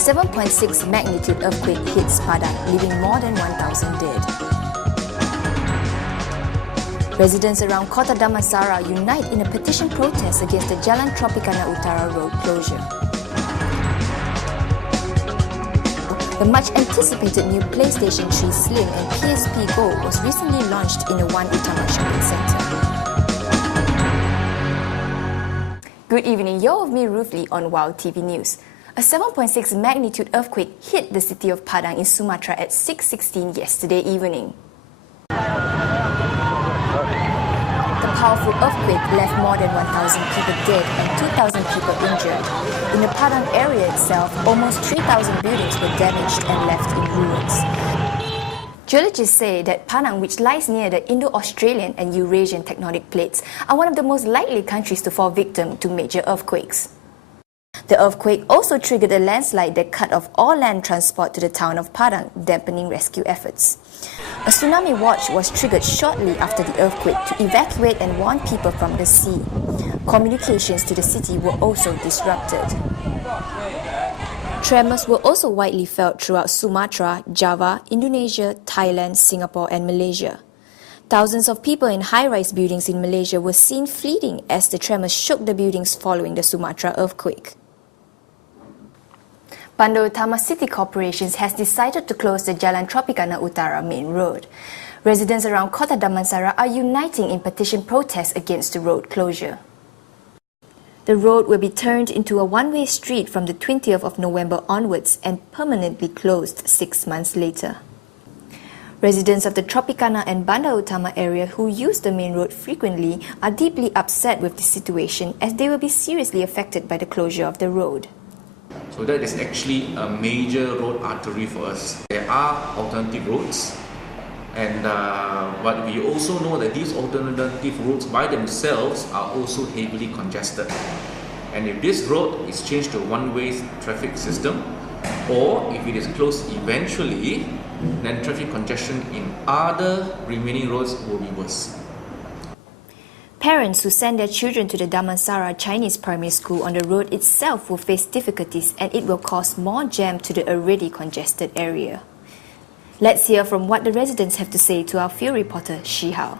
7.6 magnitude earthquake hits Padang, leaving more than 1,000 dead. Residents around Kota Damansara unite in a petition protest against the Jalan Tropicana Utara road closure. The much-anticipated new PlayStation 3 Slim and PSP Go was recently launched in the One Utama shopping centre. Good evening, you're with me, Rufli, on WoAH TV News. A 7.6 magnitude earthquake hit the city of Padang in Sumatra at 6:16 yesterday evening. The powerful earthquake left more than 1,000 people dead and 2,000 people injured. In the Padang area itself, almost 3,000 buildings were damaged and left in ruins. Geologists say that Padang, which lies near the Indo-Australian and Eurasian tectonic plates, are one of the most likely countries to fall victim to major earthquakes. The earthquake also triggered a landslide that cut off all land transport to the town of Padang, dampening rescue efforts. A tsunami watch was triggered shortly after the earthquake to evacuate and warn people from the sea. Communications to the city were also disrupted. Tremors were also widely felt throughout Sumatra, Java, Indonesia, Thailand, Singapore and Malaysia. Thousands of people in high-rise buildings in Malaysia were seen fleeing as the tremors shook the buildings following the Sumatra earthquake. Bandar Utama City Corporation has decided to close the Jalan Tropicana Utara main road. Residents around Kota Damansara are uniting in petition protests against the road closure. The road will be turned into a one-way street from the 20th of November onwards and permanently closed 6 months later. Residents of the Tropicana and Bandar Utama area who use the main road frequently are deeply upset with the situation as they will be seriously affected by the closure of the road. So that is actually a major road artery for us. There are alternative roads, but we also know that these alternative roads by themselves are also heavily congested. And if this road is changed to a one-way traffic system, or if it is closed eventually, then traffic congestion in other remaining roads will be worse. Parents who send their children to the Damansara Chinese primary school on the road itself will face difficulties and it will cause more jam to the already congested area. Let's hear from what the residents have to say to our field reporter, Shi Hao.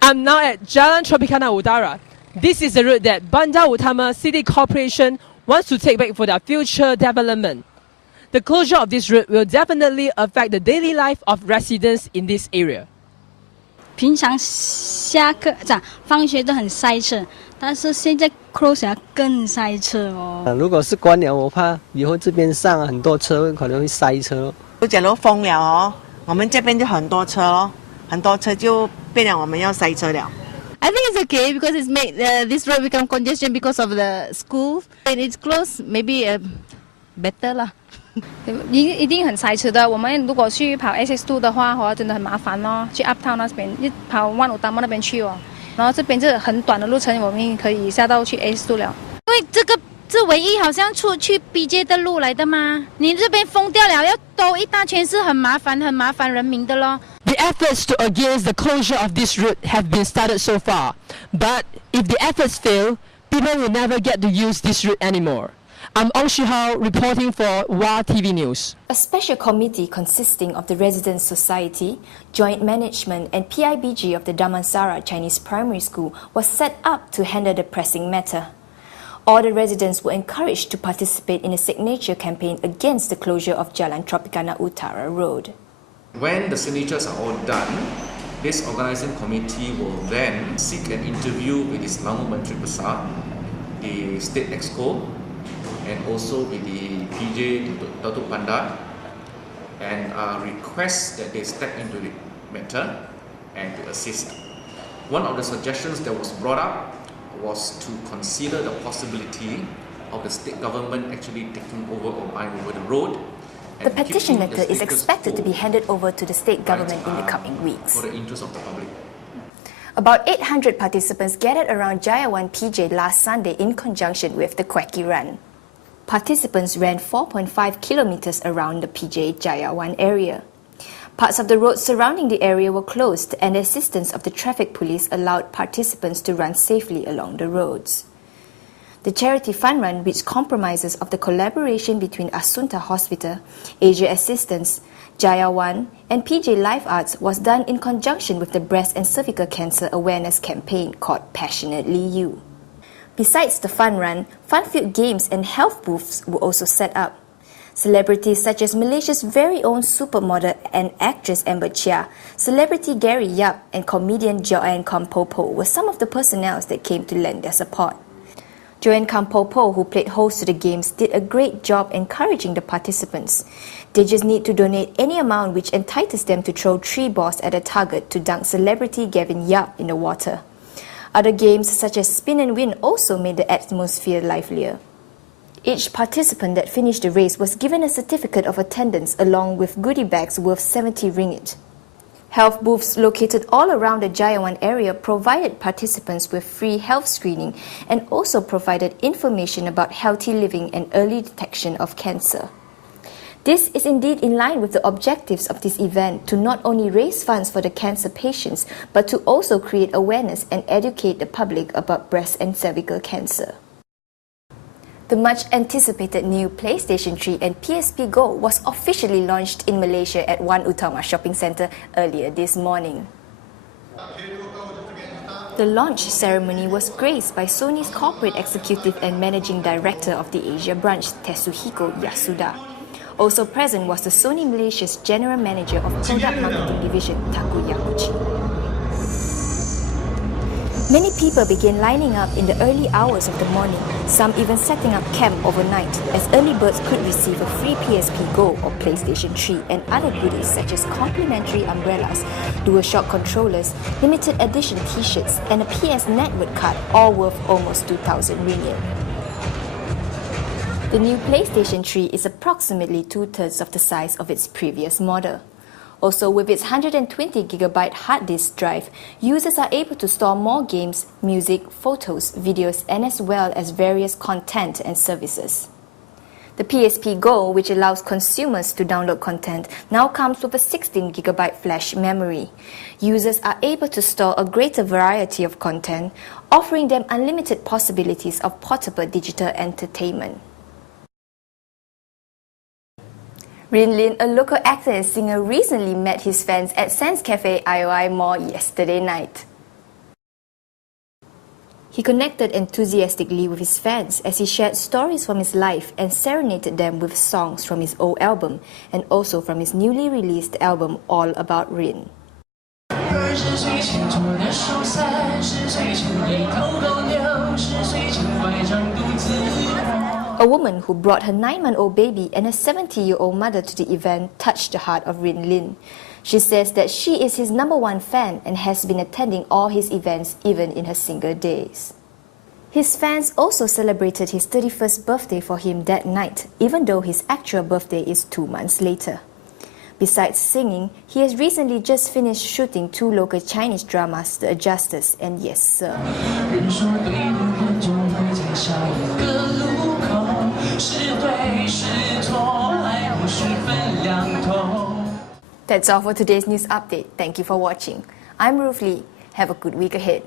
I'm now at Jalan Tropicana Utara. This is the route that Bandar Utama City Corporation wants to take back for their future development. The closure of this route will definitely affect the daily life of residents in this area. 平常下课放学都很塞车，但是现在 close 起来更塞车哦。如果是关了，我怕以后这边上很多车可能会塞车。假如封了哦，我们这边就很多车咯，很多车就变了我们要塞车了。I think it's okay because it's made this road become congestion because of the school. And it's closed, maybe better 啦。一定很塞车的。我们如果去跑 SS2 的话，真的很麻烦哦。去 Uptown 那边，一跑One Utama那边去哦。然后这边是很短的路程，我们可以下到去 SS2 了。因为这唯一好像出去 BJ 的路来的吗？你这边封掉了，要兜一大圈是很麻烦人民的咯。The efforts to against the closure of this route have been started so far, but if the efforts fail, people will never get to use this route anymore. I'm Ong Shi Hao reporting for WoAH TV News. A special committee consisting of the Residents Society, Joint Management and PIBG of the Damansara Chinese Primary School was set up to handle the pressing matter. All the residents were encouraged to participate in a signature campaign against the closure of Jalan Tropicana Utara Road. When the signatures are all done, this organising committee will then seek an interview with Islamu Menteri Besar, the State Exco, and also with the PJ Datuk Bandar, and request that they step into the matter and to assist. One of the suggestions that was brought up was to consider the possibility of the state government actually taking over or buying over the road. The petition letter is expected to be handed over to the state government in the coming weeks. For the interest of the public. About 800 participants gathered around Jayawan PJ last Sunday in conjunction with the Quacky Run. Participants ran 4.5 kilometers around the PJ Jayawan area. Parts of the roads surrounding the area were closed and the assistance of the traffic police allowed participants to run safely along the roads. The charity fun run, which compromises of the collaboration between Asunta Hospital, Asia Assistance, Jaya One, and PJ Life Arts, was done in conjunction with the breast and cervical cancer awareness campaign called Passionately You. Besides the fun run, fun-filled games and health booths were also set up. Celebrities such as Malaysia's very own supermodel and actress Amber Chia, celebrity Gary Yap, and comedian Joanne Kampopo were some of the personnel that came to lend their support. Joanne Kampopo, who played host to the games, did a great job encouraging the participants. They just need to donate any amount which entitles them to throw 3 balls at a target to dunk celebrity Gavin Yap in the water. Other games such as spin and win also made the atmosphere livelier. Each participant that finished the race was given a certificate of attendance along with goodie bags worth 70 ringgit. Health booths located all around the Jayawan area provided participants with free health screening and also provided information about healthy living and early detection of cancer. This is indeed in line with the objectives of this event to not only raise funds for the cancer patients, but to also create awareness and educate the public about breast and cervical cancer. The much-anticipated new PlayStation 3 and PSP Go was officially launched in Malaysia at One Utama Shopping Centre earlier this morning. The launch ceremony was graced by Sony's corporate executive and managing director of the Asia branch, Tetsuhiko Yasuda. Also present was the Sony Malaysia's general manager of product marketing division, Taku Yakuchi. Many people began lining up in the early hours of the morning, some even setting up camp overnight, as early birds could receive a free PSP Go or PlayStation 3 and other goodies such as complimentary umbrellas, DualShock controllers, limited edition t-shirts, and a PS Network card, all worth almost 2,000 ringgit. The new PlayStation 3 is approximately 2/3 of the size of its previous model. Also, with its 120GB hard disk drive, users are able to store more games, music, photos, videos, and as well as various content and services. The PSP Go, which allows consumers to download content, now comes with a 16GB flash memory. Users are able to store a greater variety of content, offering them unlimited possibilities of portable digital entertainment. Rin Lin, a local actor and singer, recently met his fans at Sands Cafe IOI Mall yesterday night. He connected enthusiastically with his fans as he shared stories from his life and serenaded them with songs from his old album and also from his newly released album All About Rin. A woman who brought her 9-month-old baby and a 70-year-old mother to the event touched the heart of Rin Lin. She says that she is his #1 fan and has been attending all his events even in her single days. His fans also celebrated his 31st birthday for him that night, even though his actual birthday is 2 months later. Besides singing, he has recently just finished shooting 2 local Chinese dramas, The Adjusters and Yes Sir. That's all for today's news update. Thank you for watching. I'm Ruth Lee. Have a good week ahead.